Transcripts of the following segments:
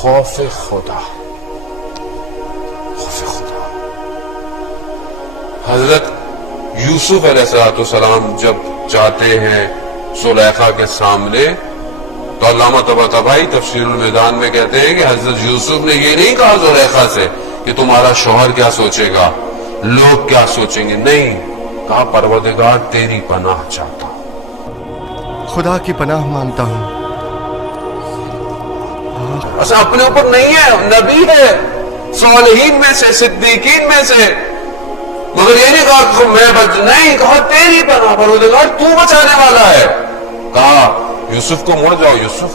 خوف خدا. خوف خدا. حضرت یوسف علیہ السلام جب جاتے ہیں زلیخا کے سامنے تو علامہ طباطبائی تفسیر المیدان میں کہتے ہیں کہ حضرت یوسف نے یہ نہیں کہا زلیخا سے کہ تمہارا شوہر کیا سوچے گا, لوگ کیا سوچیں گے, نہیں, کہا پروردگار تیری پناہ چاہتا ہوں, خدا کی پناہ مانگتا ہوں. اصلا اپنے اوپر نہیں ہے, نبی ہے, صالحین میں سے, صدیقین میں سے, مگر یہ نہیں کہا کہ میں بچ, نہیں, کہا تیری پناہ پروردگار تو بچانے والا ہے. کہا یوسف کو مڑ جاؤ. یوسف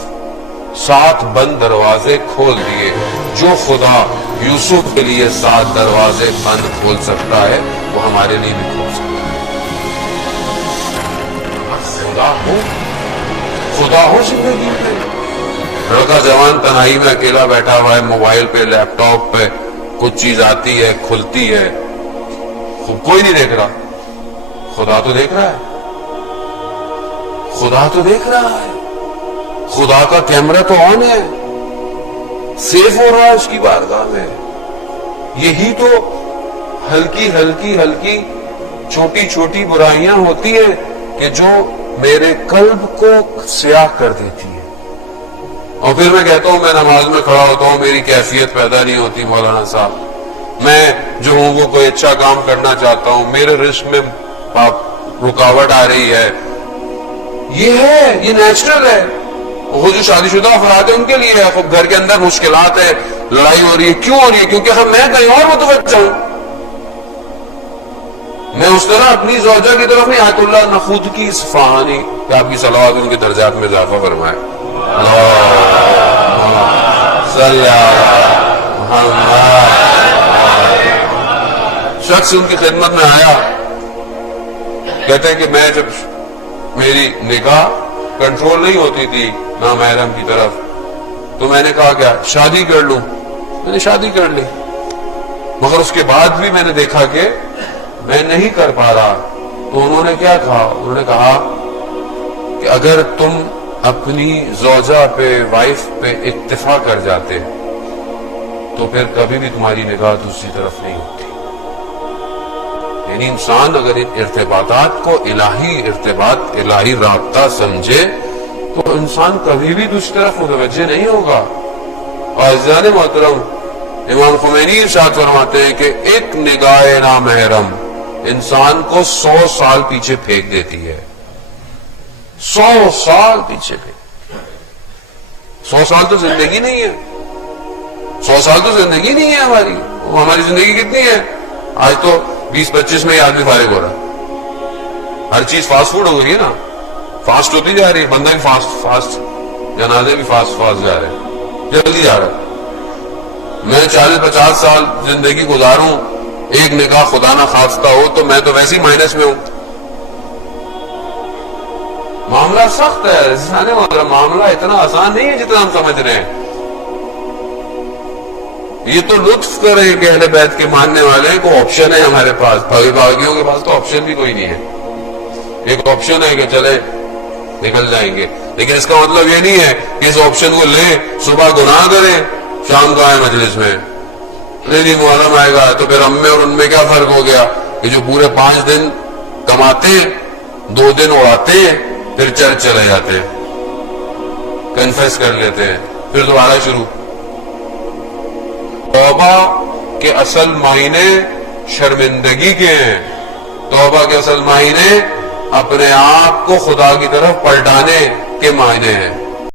7 بند دروازے کھول دیے. جو خدا یوسف کے لیے 7 دروازے بند کھول سکتا ہے وہ ہمارے لیے بھی کھول سکتا ہے. خدا ہو زندگی میں. لڑکا جوان تنہائی میں اکیلا بیٹھا ہوا ہے, موبائل پہ, لیپ ٹاپ پہ کچھ چیز آتی ہے, کھلتی ہے, کوئی نہیں دیکھ رہا, خدا تو دیکھ رہا ہے. خدا تو دیکھ رہا ہے. خدا کا کیمرہ تو آن ہے, سیف ہو رہا ہے اس کی بارگاہ میں. یہی تو ہلکی ہلکی ہلکی چھوٹی چھوٹی برائیاں ہوتی ہیں کہ جو میرے قلب کو سیاہ کر دیتی ہے. اور پھر میں کہتا ہوں, میں نماز میں کھڑا ہوتا ہوں, میری کیفیت پیدا نہیں ہوتی مولانا صاحب. میں جو ہوں وہ کوئی اچھا کام کرنا چاہتا ہوں, میرے رزق میں رکاوٹ آ رہی ہے. یہ ہے, یہ نیچرل ہے. وہ جو شادی شدہ افراد ہیں ان کے لیے ہے. گھر کے اندر مشکلات ہے, لڑائی ہو رہی ہے, کیوں ہو رہی ہے؟ کیونکہ میں کہیں اور متوجہ ہوں. میں اس طرح اپنی زوجہ کی طرف نہیں. آیت اللہ نخود کی اصفہانی کہ آپ کی صلوات ان کے درجات میں اضافہ فرمائے. شخص ان کی خدمت میں آیا, کہتے ہیں کہ میں جب میری نگاہ کنٹرول نہیں ہوتی تھی نامحرم کی طرف تو میں نے کہا کیا شادی کر لوں. میں نے شادی کر لی, مگر اس کے بعد بھی میں نے دیکھا کہ میں نہیں کر پا رہا. تو انہوں نے کیا کہا, انہوں نے کہا کہ اگر تم اپنی زوجہ پہ, وائف پہ اکتفا کر جاتے تو پھر کبھی بھی تمہاری نگاہ دوسری طرف نہیں ہوتی. یعنی انسان اگر ان ارتباطات کو الہی ارتباط, الہی رابطہ سمجھے تو انسان کبھی بھی دوسری طرف متوجہ نہیں ہوگا. اور عزیزان محترم, امام خمینی ارشاد فرماتے ہیں کہ ایک نگاہ نامحرم انسان کو 100 سال پیچھے پھینک دیتی ہے. 100 سال پیچھے پھینک. 100 سال تو زندگی نہیں ہے. 100 سال تو زندگی نہیں ہے ہماری. ہماری زندگی کتنی ہے؟ آج تو 20-25 میں آدمی فارغ ہو رہا. ہر چیز فاسٹ فوڈ ہو گئی ہے نا, فاسٹ ہوتی جا رہی ہے. بندہ بھی فاسٹ, جنازے بھی فاسٹ جا رہے ہیں, جلدی جا رہا ہے. میں 40-50 سال زندگی گزاروں, ایک نگاہ خدا نہ خواستہ ہو تو میں تو ویسے ہی مائنس میں ہوں. معاملہ سخت ہے, معاملہ اتنا آسان نہیں ہے جتنا ہم سمجھ رہے ہیں. یہ تو لطف کر رہے ہیں کہ اہل بیت کے ماننے والے ہیں, کوئی آپشن ہے ہمارے پاس. باغیوں کے پاس تو آپشن بھی کوئی نہیں ہے. ایک آپشن ہے کہ چلے نکل جائیں گے, لیکن اس کا مطلب یہ نہیں ہے کہ اس آپشن کو لیں, صبح گناہ کریں, شام کو آئے مجلس میں. نہیں, محرم آئے گا تو پھر ہم میں اور ان میں کیا فرق ہو گیا کہ جو پورے 5 دن کماتے ہیں, 2 دن اڑاتے ہیں, پھر چرچ چلے جاتے ہیں, کنفیس کر لیتے ہیں, پھر دوبارہ شروع. توبہ کے اصل معنی شرمندگی کے ہیں. توبہ کے اصل معنی اپنے آپ کو خدا کی طرف پلٹانے کے معنی ہیں.